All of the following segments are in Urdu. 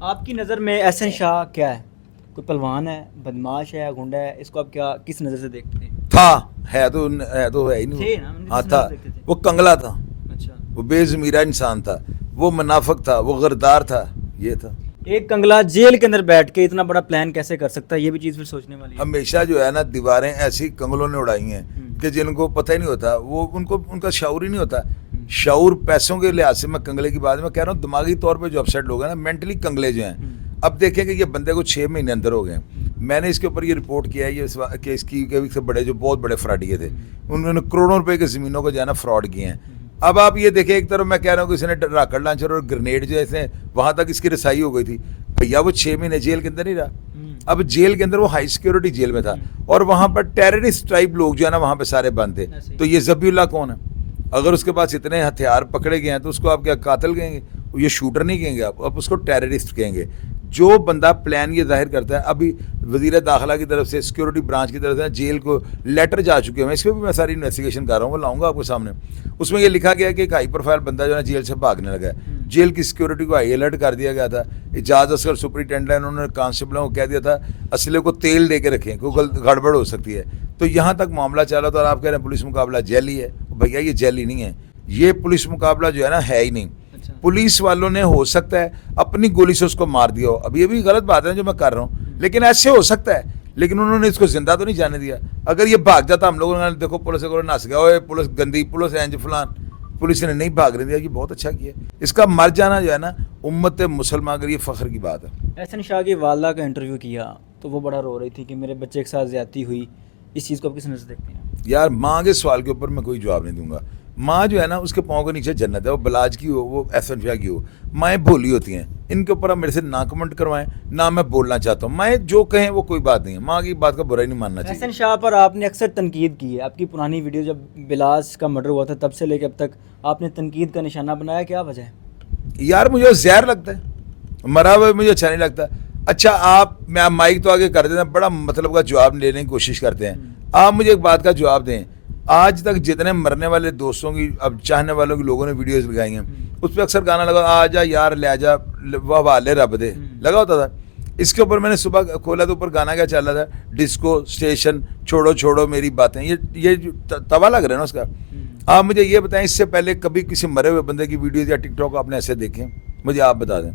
آپ کی نظر میں احسن شاہ کیا ہے؟ کوئی پہلوان ہے، بدماش ہے، گنڈا ہے؟ اس کو آپ کیا کس نظر سے دیکھتے ہیں؟ تھا ہے تو ہے ہی تھے نہیں. نا، کس ہاں نظر تھا. سے دیکھتے تھے؟ وہ کنگلا تھا, اچھا. وہ بے ضمیرہ انسان تھا, وہ منافق تھا, وہ غدار تھا, یہ تھا. ایک کنگلا جیل کے اندر بیٹھ کے اتنا بڑا پلان کیسے کر سکتا ہے؟ یہ بھی چیز پھر سوچنے والی ہے. ہمیشہ جو ہے نا دیواریں ایسی کنگلوں نے اڑائی ہیں کہ جن کو پتہ ہی نہیں ہوتا, وہ ان کا شعور ہی نہیں ہوتا. شعور پیسوں کے لحاظ سے میں کنگلے کی بات میں کہہ رہا ہوں, دماغی طور پہ جو اپسیٹ لوگ ہیں نا, مینٹلی کنگلے جو ہیں. اب دیکھیں کہ یہ بندے کو 6 مہینے اندر ہو گئے ہیں. میں نے اس کے اوپر یہ رپورٹ کیا ہے یہ کہ اس کی سے بڑے جو بہت بڑے فراڈیے تھے, انہوں نے کروڑوں روپے کی زمینوں کو جو ہے نا فراڈ کیے ہیں. اب آپ یہ دیکھیں, ایک طرف میں کہہ رہا ہوں کہ اس نے راکٹ لانچر اور گرنیڈ جو ہے وہاں تک اس کی رسائی ہو گئی تھی. بھیا وہ 6 مہینے جیل کے اندر نہیں رہا. اب جیل کے اندر وہ ہائی سیکیورٹی جیل میں تھا, اور وہاں پر ٹیررسٹ ٹائپ لوگ جو ہے نا وہاں پہ سارے بند تھے. تو یہ ذبیح اللہ کون ہے؟ اگر اس کے پاس اتنے ہتھیار پکڑے گئے ہیں تو اس کو آپ کیا قاتل کہیں گے؟ یہ شوٹر نہیں کہیں گے, آپ اس کو ٹیررسٹ کہیں گے. جو بندہ پلان یہ ظاہر کرتا ہے, ابھی وزیر داخلہ کی طرف سے, سیکیورٹی برانچ کی طرف سے جیل کو لیٹر جا چکے ہیں, اس پہ بھی میں ساری انویسٹیگیشن کر رہا ہوں, وہ لاؤں گا آپ کے سامنے. اس میں یہ لکھا گیا کہ ایک ہائی پروفائل بندہ جو ہے جیل سے بھاگنے لگا ہے. جیل کی سیکیورٹی کو ہائی الرٹ کر دیا گیا تھا. اعجاز اصغر سپرنٹینڈنٹ, انہوں نے کانسٹیبلوں کو کہہ دیا تھا اسلحے کو تیل دے کے رکھیں, کوئی گڑبڑ ہو سکتی ہے. تو یہاں تک معاملہ چلا تھا, اور آپ کہہ رہے ہیں پولیس مقابلہ جیلی ہے. بھیا یہ جیلی نہیں ہے, یہ پولیس مقابلہ جو ہے نا ہے ہی نہیں. پولیس والوں نے ہو سکتا ہے اپنی گولی سے اس کو مار دیا ہو, اب یہ بھی غلط بات ہے جو میں کر رہا ہوں, لیکن ایسے ہو سکتا ہے. لیکن انہوں نے اس کو زندہ تو نہیں جانے دیا. اگر یہ بھاگ جاتا, ہم لوگوں نے دیکھو پولیس کو نس گیا, اوے پولیس گندی, پولیس اینج فلان, پولیس نے نہیں بھاگنے دیا. یہ بہت اچھا کیا. اس کا مر جانا جو ہے نا امت مسلمان کے لیے فخر کی بات ہے. احسن شاہ کی والدہ کا انٹرویو کیا تو وہ بڑا رو رہی تھی کہ میرے بچے کے ساتھ زیادتی ہوئی. اس چیز کو آپ کس نظر سے دیکھتے ہیں؟ یار ماں کے سوال کے اوپر میں کوئی جواب نہیں دوں گا. ماں جو ہے نا اس کے پاؤں کے نیچے جنت ہے, وہ بلاج کی ہو, وہ احسن شاہ کی ہو. مائیں بھولی ہوتی ہیں, ان کے اوپر آپ میرے سے نہ کمنٹ کروائیں, نہ میں بولنا چاہتا ہوں. مائیں جو کہیں وہ کوئی بات نہیں ہے, ماں کی بات کا برا ہی نہیں ماننا چاہیے. احسن شاہ پر آپ نے اکثر تنقید کی ہے. آپ کی پرانی ویڈیو جب بلاس کا مرڈر ہوا تھا تب سے لے کے اب تک آپ نے تنقید کا نشانہ بنایا, کیا وجہ ہے؟ یار مجھے زہر لگتا ہے, مرا ہوا مجھے اچھا نہیں لگتا. اچھا میں مائک تو آگے کر دیتے ہیں, بڑا مطلب کا جواب لینے کی کوشش کرتے ہیں. آپ مجھے ایک بات کا جواب دیں, آج تک جتنے مرنے والے دوستوں کی, اب چاہنے والوں کی لوگوں نے ویڈیوز لگائی ہیں, اس پہ اکثر گانا لگا, آ جا یار لے جا والے رب دے, لگا ہوتا تھا. اس کے اوپر میں نے صبح کھولا تو اوپر گانا کیا چل رہا تھا, ڈسکو اسٹیشن چھوڑو چھوڑو میری باتیں. یہ توا لگ رہا ہے نا اس کا. آپ مجھے یہ بتائیں, اس سے پہلے کبھی کسی مرے ہوئے بندے کی ویڈیوز یا ٹک ٹاک آپ نے ایسے دیکھیں؟ مجھے آپ بتا دیں.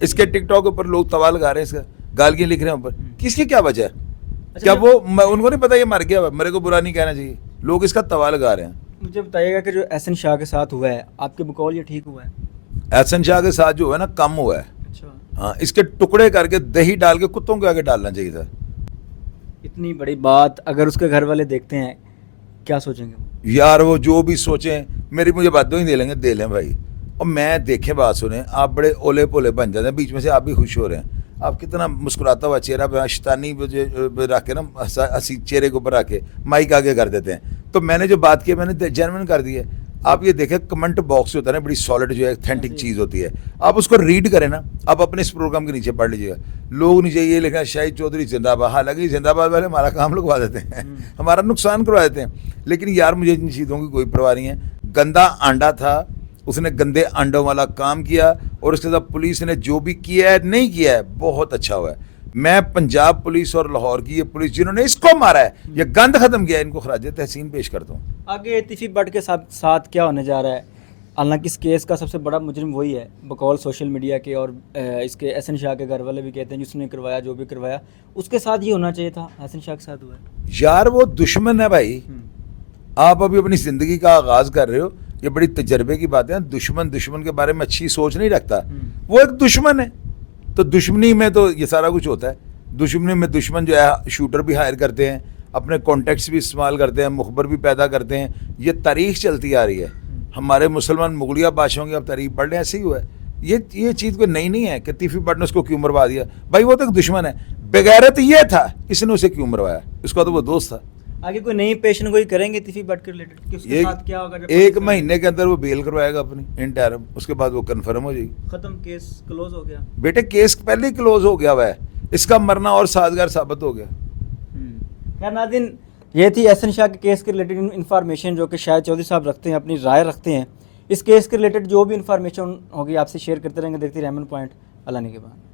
اس کے ٹک ٹاک اوپر لوگ توا لگا رہے ہیں, اس کا گالگیاں لکھ رہے ہیں اوپر. کس کی کیا وجہ ہے؟ کیا وہ ان کو نہیں پتا یہ مر گیا, مرے کو برا نہیں کہنا چاہیے, لوگ اس کا توا لگا رہے ہیں. مجھے بتائیے گا کہ جو احسن شاہ کے ساتھ ہوا ہے آپ کے بقول یہ ٹھیک ہوا ہے؟ احسن شاہ کے ساتھ جو ہوا ہے نا کم ہوا ہے. ہاں, اس کے ٹکڑے کر کے دہی ڈال کے کتوں کے آگے ڈالنا چاہیے تھا. اتنی بڑی بات اگر اس کے گھر والے دیکھتے ہیں کیا سوچیں گے؟ یار وہ جو بھی سوچیں, مجھے بات ہی دے لیں بھائی. اور میں دیکھیں بات سنیں, آپ بڑے اولے پولے بن جاتے ہیں, بیچ میں سے آپ بھی خوش ہو رہے ہیں. آپ کتنا مسکراتا ہوا چہرہ شیطانی رکھ کے نا, ہنسی چہرے کے اوپر رکھ کے مائک آگے کر دیتے ہیں. تو میں نے جو بات کی میں نے جینوئن کر دی ہے. آپ یہ دیکھیں کمنٹ باکس ہوتا ہے نا, بڑی سالڈ جو ہے اتھینٹک چیز ہوتی ہے, آپ اس کو ریڈ کریں نا. آپ اپنے اس پروگرام کے نیچے پڑھ لیجیے گا, لوگ نیچے یہ لکھا شاہد چودھری زندہ باد. حالانکہ زندہ باد والے ہمارا کام لگوا دیتے ہیں, ہمارا نقصان کروا دیتے ہیں. لیکن یار مجھے ان چیزوں کی کوئی پرواہ نہیں ہے. گندا آنڈا تھا, اس نے گندے انڈوں والا کام کیا, اور اس کے ساتھ پولیس نے جو بھی کیا ہے نہیں کیا ہے بہت اچھا ہوا ہے. میں پنجاب پولیس اور لاہور کی یہ پولیس جنہوں نے اس کو مارا ہے, یہ گند ختم کیا ہے, ان کو خراج تحسین پیش کرتا ہوں. آگے تیفی بٹ کے ساتھ کیا ہونے جا رہا ہے؟ حالانکہ اس کیس کا سب سے بڑا مجرم وہی ہے بقول سوشل میڈیا کے, اور اس کے احسن شاہ کے گھر والے بھی کہتے ہیں جس نے کروایا جو بھی کروایا اس کے ساتھ یہ ہونا چاہیے تھا, احسن شاہ کے ساتھ ہوا ہے. یار وہ دشمن ہے بھائی. آپ ابھی اپنی زندگی کا آغاز کر رہے ہو, یہ بڑی تجربے کی باتیں ہیں. دشمن کے بارے میں اچھی سوچ نہیں رکھتا, وہ ایک دشمن ہے. تو دشمنی میں تو یہ سارا کچھ ہوتا ہے. دشمنی میں دشمن جو ہے شوٹر بھی ہائر کرتے ہیں, اپنے کانٹیکٹس بھی استعمال کرتے ہیں, مخبر بھی پیدا کرتے ہیں. یہ تاریخ چلتی آ رہی ہے. ہمارے مسلمان مغلیہ بادشاہوں کی اب تاریخ پڑھ لیں, ایسے ہی ہوا ہے. یہ چیز کوئی نئی نہیں ہے کہ تیفی بٹ نے اس کو کیوں مروا دیا. بھائی وہ تو ایک دشمن ہے, بغیرت یہ تھا, اس نے اسے کیوں مروایا, اس کا تو وہ دوست تھا. آگے کوئی نئی پیشن گوئی کریں گے تیفی بٹ کے ریلیٹڈ؟ ایک مہینے کے اندر وہ بیل کروائے گا اپنی انٹرم, اس کے بعد وہ کنفرم ہو جائے گی. ختم, کیس کلوز ہو گیا بیٹے. کیس پہلے ہی کلوز ہو گیا ہوا ہے, اس کا مرنا اور سازگار ثابت ہو گیا. خیر ناظرین, یہ تھی احسن شاہ کے کیس کے ریلیٹڈ انفارمیشن جو کہ شاہد چودھری صاحب رکھتے ہیں, اپنی رائے رکھتے ہیں. اس کیس کے ریلیٹڈ جو بھی انفارمیشن ہوگی آپ سے شیئر کرتے رہیں گے. دیکھتے رہیں امن پوائنٹ. اللہ نے کے بعد.